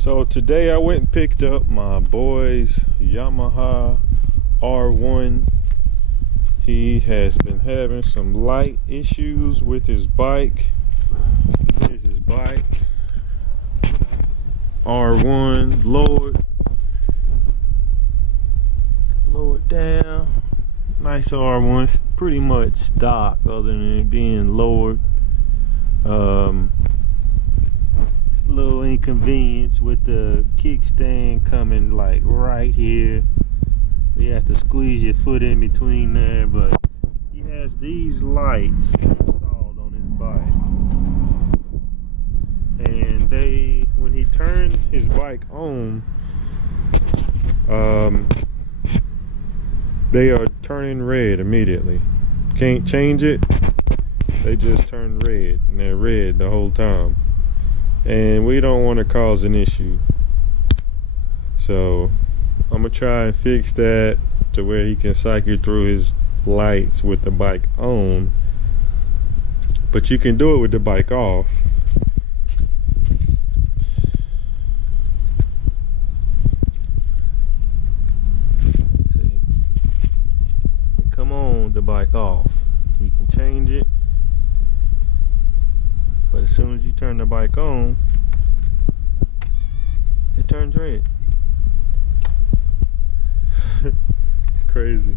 So today I went and picked up my boy's Yamaha R1. He has been having some light issues with his bike. Here's his bike. R1 lowered down. Nice R1, pretty much stock other than it being lowered. A little inconvenience with the kickstand coming like right here. You have to squeeze your foot in between there, but he has these lights installed on his bike, and when he turned his bike on, they are turning red immediately. Can't change it. They just turn red, and they're red the whole time. And we don't want to cause an issue. So I'm gonna try and fix that to where he can cycle through his lights with the bike on. But you can do it with the bike off. See, come on, the bike off. You can change it. But as soon as you turn the bike on, it turns red. It's crazy.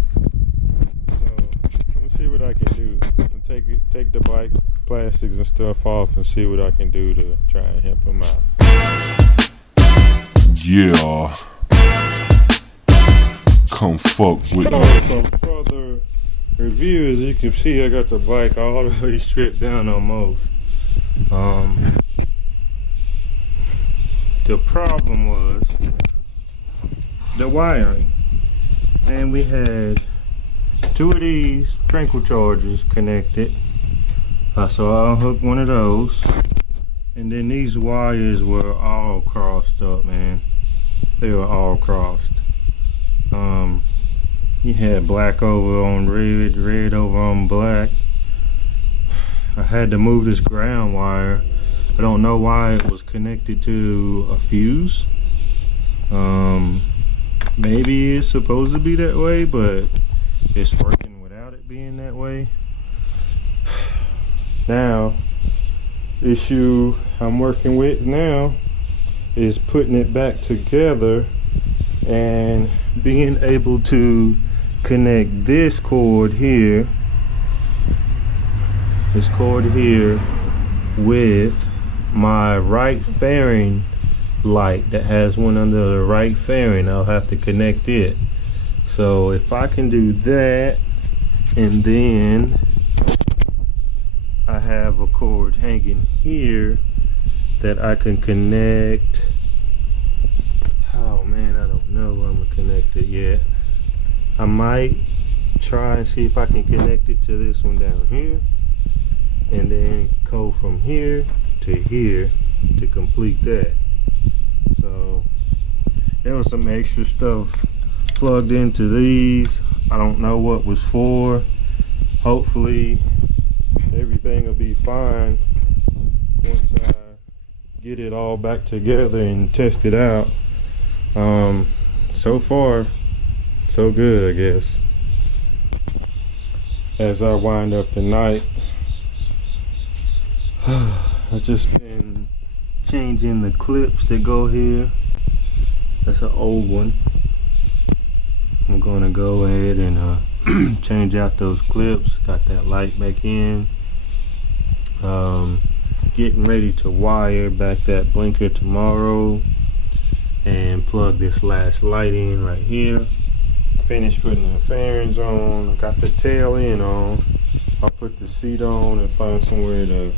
So I'm gonna see what I can do. And take the bike plastics and stuff off and see what I can do to try and help him out. Yeah. Come fuck with So me. some further review, as you can see, I got the bike all the way stripped down almost. The problem was the wiring, and we had two of these trickle chargers connected, so I unhooked one of those, and then these wires were all crossed up, man. They were all crossed. You had black over on red, red over on black. I had to move this ground wire. I don't know why it was connected to a fuse. Maybe it's supposed to be that way, but it's working without it being that way. Now, issue I'm working with now is putting it back together and being able to connect this cord here with my right fairing light that has one under the right fairing. I'll have to connect it. So if I can do that, and then I have a cord hanging here that I can connect. Oh man, I don't know I'm gonna connect it yet. I might try and see if I can connect it to this one down here, and then go from here to here to complete that. So there was some extra stuff plugged into these. I don't know what was for. Hopefully everything will be fine once I get it all back together and test it out. So far so good, I guess. As I wind up the night, I've just been changing the clips that go here. That's an old one. I'm gonna go ahead and change out those clips. Got that light back in. Getting ready to wire back that blinker tomorrow and plug this last light in right here. Finished putting the fairings on. Got the tail end on. I'll put the seat on and find somewhere to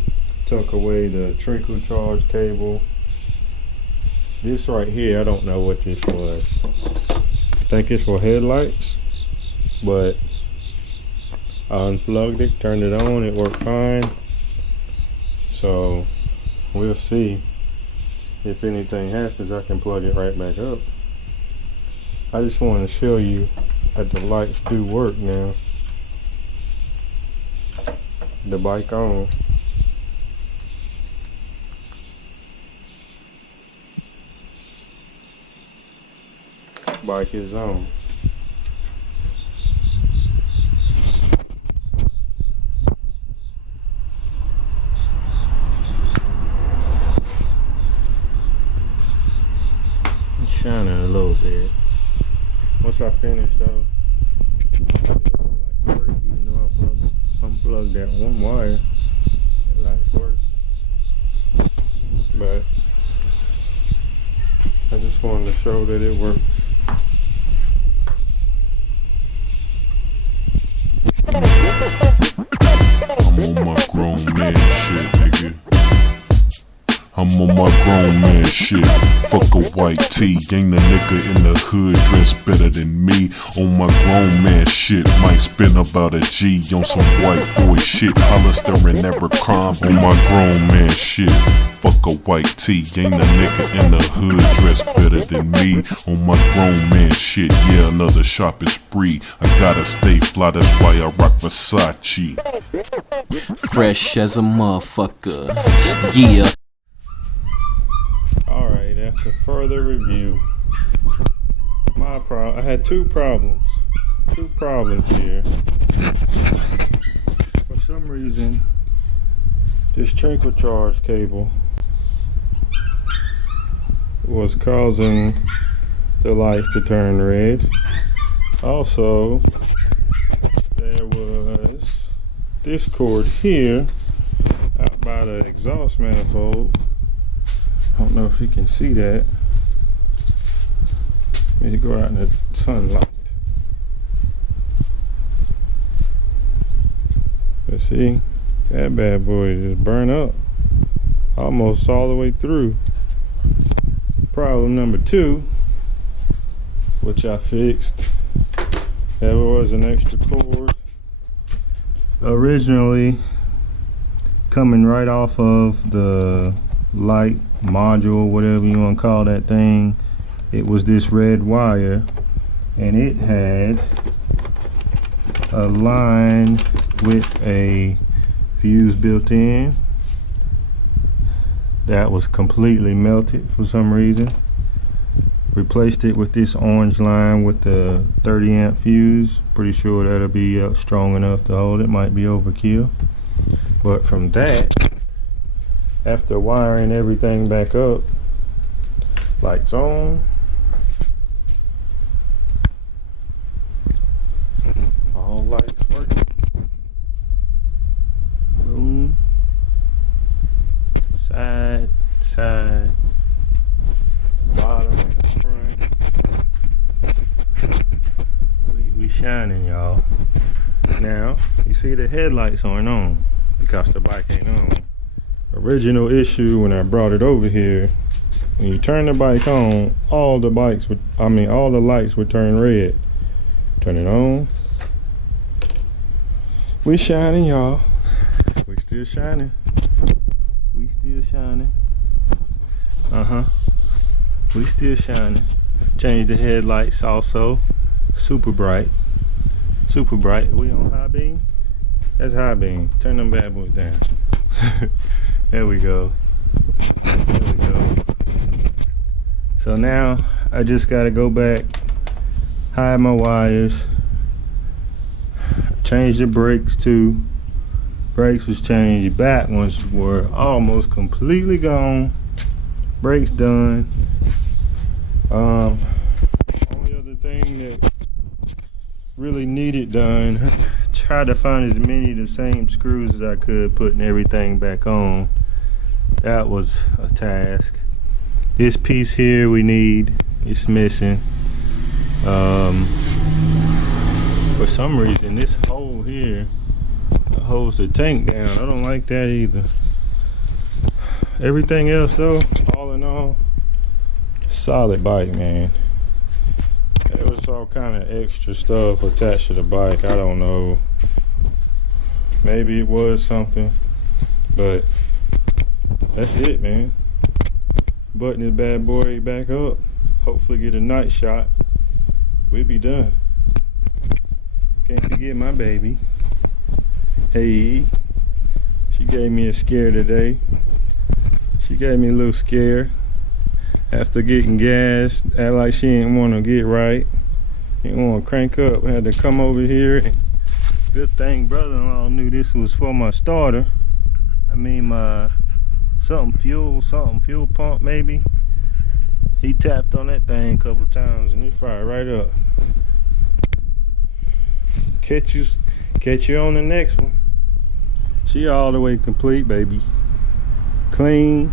tuck away the trickle charge cable. This right here, I don't know what this was. I think it's for headlights, but I unplugged it, turned it on, it worked fine. So we'll see. If anything happens, I can plug it right back up. I just want to show you that the lights do work now. The bike on. bike is on. It's shining a little bit. Once I finish though, it like work, even though I unplugged that one wire, it like work. But I just wanted to show that it works. I'm on my grown man shit, nigga. I'm on my grown man shit. Fuck a white tee. Ain't a nigga in the hood dressed better than me. On my grown man shit. Might spend about a G on some white boy shit. Hollister and Abercrombie. On my grown man shit. Fuck a white tee. Ain't a nigga in the hood dressed better than me. On my grown man shit. Yeah, another shopping spree. I gotta stay fly, that's why I rock Versace. Fresh as a motherfucker. Yeah. Alright, after further review, I had two problems here. For some reason, this trickle charge cable was causing the lights to turn red. Also, there was this cord here out by the exhaust manifold. I don't know if you can see that. Let me go out in the sunlight. But see, that bad boy just burned up almost all the way through. Problem number two, which I fixed, there was an extra cord originally coming right off of the light module, whatever you want to call that thing. It was this red wire, and it had a line with a fuse built in that was completely melted for some reason. Replaced it with this orange line with the 30 amp fuse. Pretty sure that'll be strong enough to hold it. Might be overkill, but from that, after wiring everything back up, lights on, all lights working, boom, side, bottom, front, we shining, y'all. Now, you see the headlights aren't on because the bike ain't on. Original issue when I brought it over here, when you turn the bike on, all the lights would turn red. Turn it on. We shining, y'all. We still shining. We still shining. We still shining. Change the headlights also. Super bright. Super bright. We on high beam? That's high beam. Turn them bad boys down. There we go. There we go. So now I just gotta go back, hide my wires, change the brakes too. Brakes was changed. Back ones were almost completely gone. Brakes done. Only other thing that really needed done, tried to find as many of the same screws as I could, putting everything back on. That was a task. This piece here we need, it's missing. For some reason this hole here holds the tank down. I don't like that either. Everything else though, all in all, solid bike, man. There was all kind of extra stuff attached to the bike. I don't know. Maybe it was something, but that's it, man. Button this bad boy back up. Hopefully get a night shot. We'll be done. Can't forget my baby. Hey, she gave me a scare today. She gave me a little scare After getting gas, act like she didn't want to get right. Didn't want to crank up. Had to come over here. And good thing brother-in-law knew this was for my starter. I mean my something fuel pump maybe. He tapped on that thing a couple times and it fired right up. Catch you on the next one. She all the way complete, baby. Clean.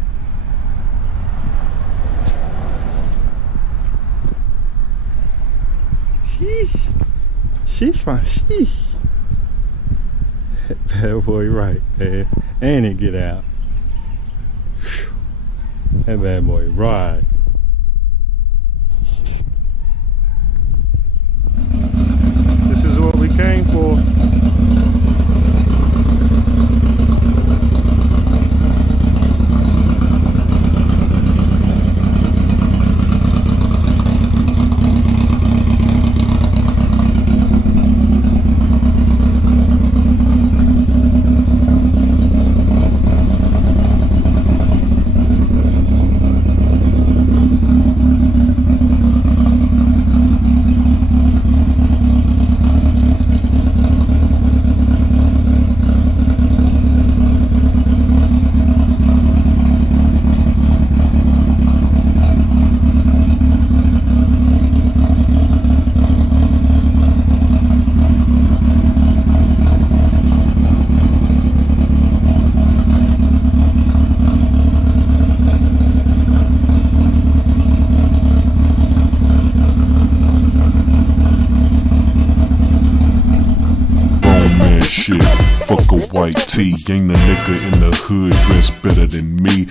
She's fine. That boy right, man. And it get out. That bad boy ride. This is what we came for. Shit, fuck a white tee, ain't a nigga in the hood dressed better than me.